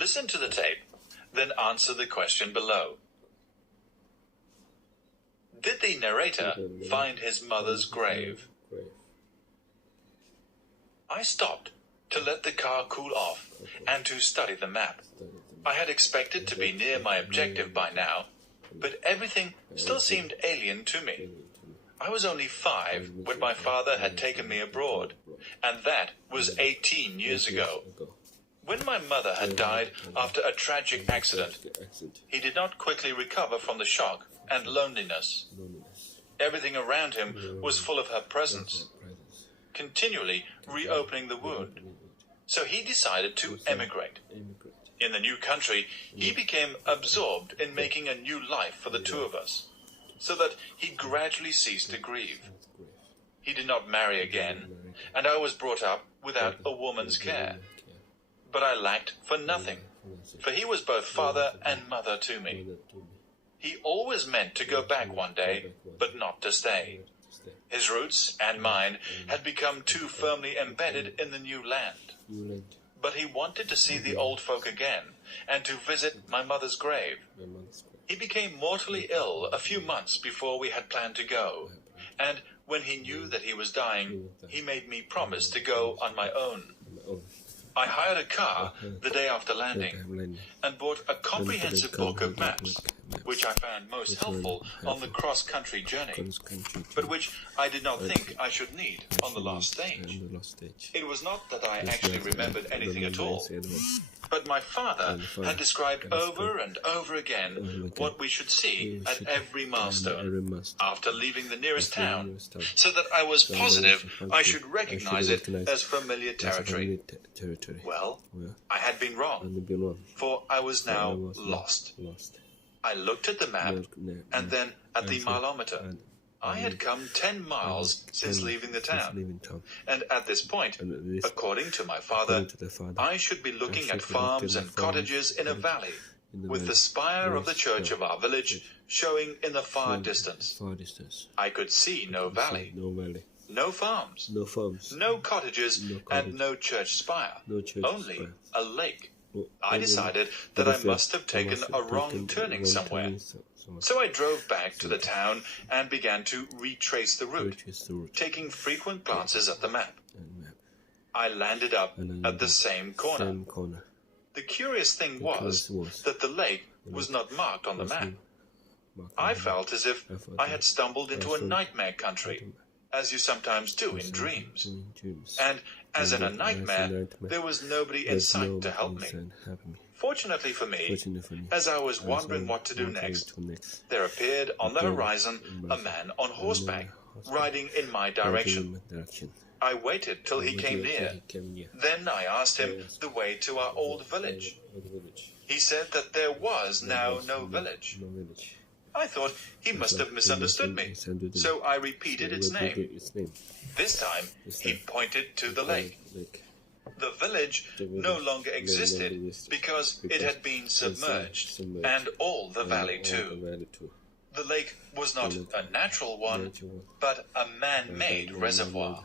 Listen to the tape, then answer the question below. Did the narrator find his mother's grave? I stopped to let the car cool off and to study the map. I had expected to be near my objective by now, but everything still seemed alien to me. I was only 5 when my father had taken me abroad, and that was 18 years ago. When my mother had died after a tragic accident, he did not quickly recover from the shock and loneliness. Everything around him was full of her presence, continually reopening the wound. So he decided to emigrate. In the new country, he became absorbed in making a new life for the two of us, so that he gradually ceased to grieve. He did not marry again, and I was brought up without a woman's care. But I lacked for nothing, for he was both father and mother to me. He always meant to go back one day, but not to stay. His roots and mine had become too firmly embedded in the new land. But he wanted to see the old folk again, and to visit my mother's grave. He became mortally ill a few months before we had planned to go, and when he knew that he was dying, he made me promise to go on my own. I hired a car the day after landing and bought a comprehensive book of maps, which I found most helpful on the cross-country journey, but which I did not think I should need on the last stage. It was not that I actually remembered anything at all, but my father had described over and over again what we should see at every milestone after leaving the nearest town, so that I was positive I should recognize it as familiar territory. Well, I had been wrong, for I was now lost. I looked at the map and then at the mileometer. I had come 10 miles since leaving the town, and at this point, according to my father, I should be looking at farms and cottages in a valley, with the spire of the church of our village showing in the far distance. I could see no valley, no farms, no cottages, and no church spire, only a lake. I decided that I must have taken a wrong turning somewhere. So I drove back to the town and began to retrace the route, taking frequent glances at the map. I landed up at the same corner. The curious thing was that the lake was not marked on the map. I felt as if I had stumbled into a nightmare country, as you sometimes do in dreams. And as in a nightmare, there was nobody in sight to help me. Fortunately for me, as I was wondering what to do next, there appeared on the horizon a man on horseback, riding in my direction. I waited till he came near. Then I asked him the way to our old village. He said that there was now no village. I thought he must have misunderstood me, so I repeated its name. This time, he pointed to the lake. The village no longer existed because it had been submerged, and all the valley too. The lake was not a natural one, but a man-made reservoir.